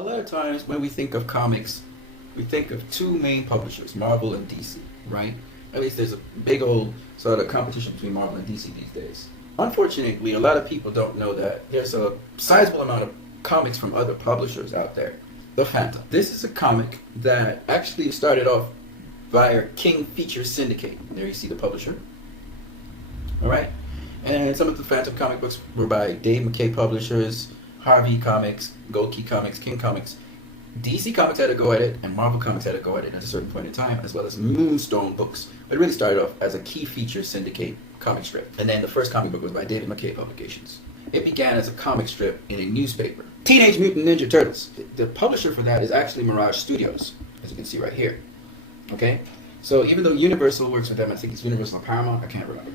A lot of times when we think of comics, we think of two main publishers, Marvel and DC, right? At least there's a big old sort of competition between Marvel and DC these days. Unfortunately, a lot of people don't know that there's a sizable amount of comics from other publishers out there. The Phantom. This is a comic that actually started off via King Feature Syndicate. There you see the publisher. Alright? And some of the Phantom comic books were by Dave McKay Publishers, Harvey Comics, Gold Key Comics, King Comics. DC Comics had a go at it, and Marvel Comics had a go at it at a certain point in time, as well as Moonstone Books. It really started off as a Key Feature Syndicate comic strip. And then the first comic book was by David McKay Publications. It began as a comic strip in a newspaper. Teenage Mutant Ninja Turtles. The publisher for that is actually Mirage Studios, as you can see right here. Okay? So even though Universal works with them, I think it's Universal or Paramount, I can't remember.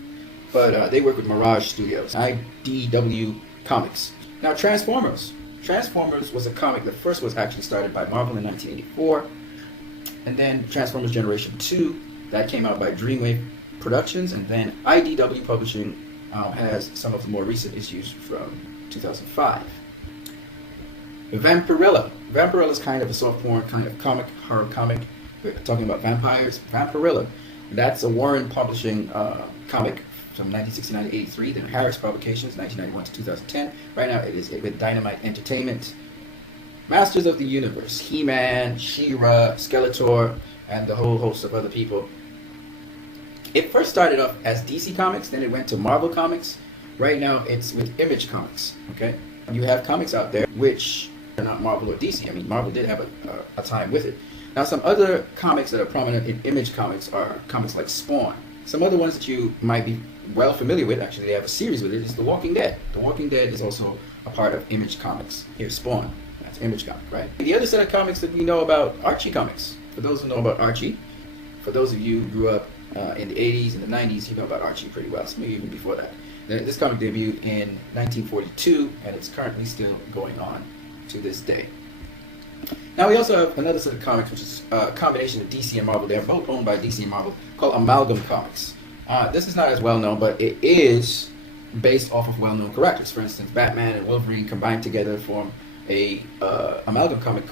But they work with Mirage Studios, IDW Comics. Now Transformers. Transformers was a comic that first was actually started by Marvel in 1984. And then Transformers Generation 2, that came out by Dreamwave Productions. And then IDW Publishing has some of the more recent issues from 2005. Vampirella. Vampirella is kind of a soft porn kind of comic, horror comic. We're talking about vampires. Vampirella. That's a Warren Publishing comic from 1969 to 83. Then Harris Publications, 1991 to 2010. Right now it is with Dynamite Entertainment. Masters of the Universe. He-Man, She-Ra, Skeletor, and the whole host of other people. It first started off as DC Comics, then it went to Marvel Comics. Right now it's with Image Comics, okay? You have comics out there which are not Marvel or DC. I mean, Marvel did have a time with it. Now some other comics that are prominent in Image Comics are comics like Spawn. Some other ones that you might be well familiar with, actually they have a series with it, is The Walking Dead. The Walking Dead is also a part of Image Comics. Here's Spawn, that's Image Comic, right? The other set of comics that we know about, Archie Comics. For those who know about Archie, for those of you who grew up in the 80s and the 90s, you know about Archie pretty well, so maybe even before that. This comic debuted in 1942, and it's currently still going on to this day. Now we also have another set of comics, which is a combination of DC and Marvel. They're both owned by DC and Marvel, called Amalgam Comics. This is not as well known, but it is based off of well-known characters. For instance, Batman and Wolverine combined together form a amalgam comic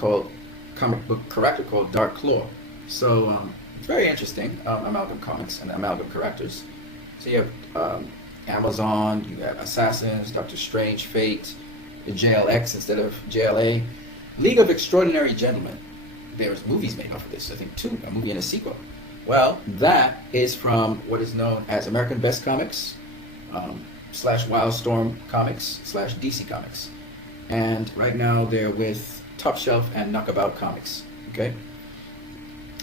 book character called Dark Claw. So it's very interesting, amalgam comics and amalgam characters. So you have Amazon, you have Assassins, Doctor Strange, Fate, the JLX instead of JLA. League of Extraordinary Gentlemen. There's movies made off of this, I think two, a movie and a sequel. Well, that is from what is known as American Best Comics, slash Wildstorm Comics, slash DC Comics. And right now they're with Top Shelf and Knockabout Comics, okay?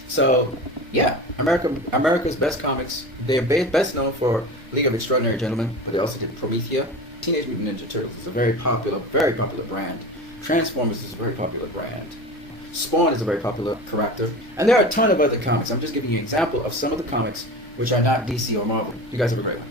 So, yeah, America's Best Comics. They're best known for League of Extraordinary Gentlemen, but they also did Promethea. Teenage Mutant Ninja Turtles is a very popular brand. Transformers is a very popular brand. Spawn is a very popular character. And there are a ton of other comics. I'm just giving you an example of some of the comics which are not DC or Marvel. You guys have a great one.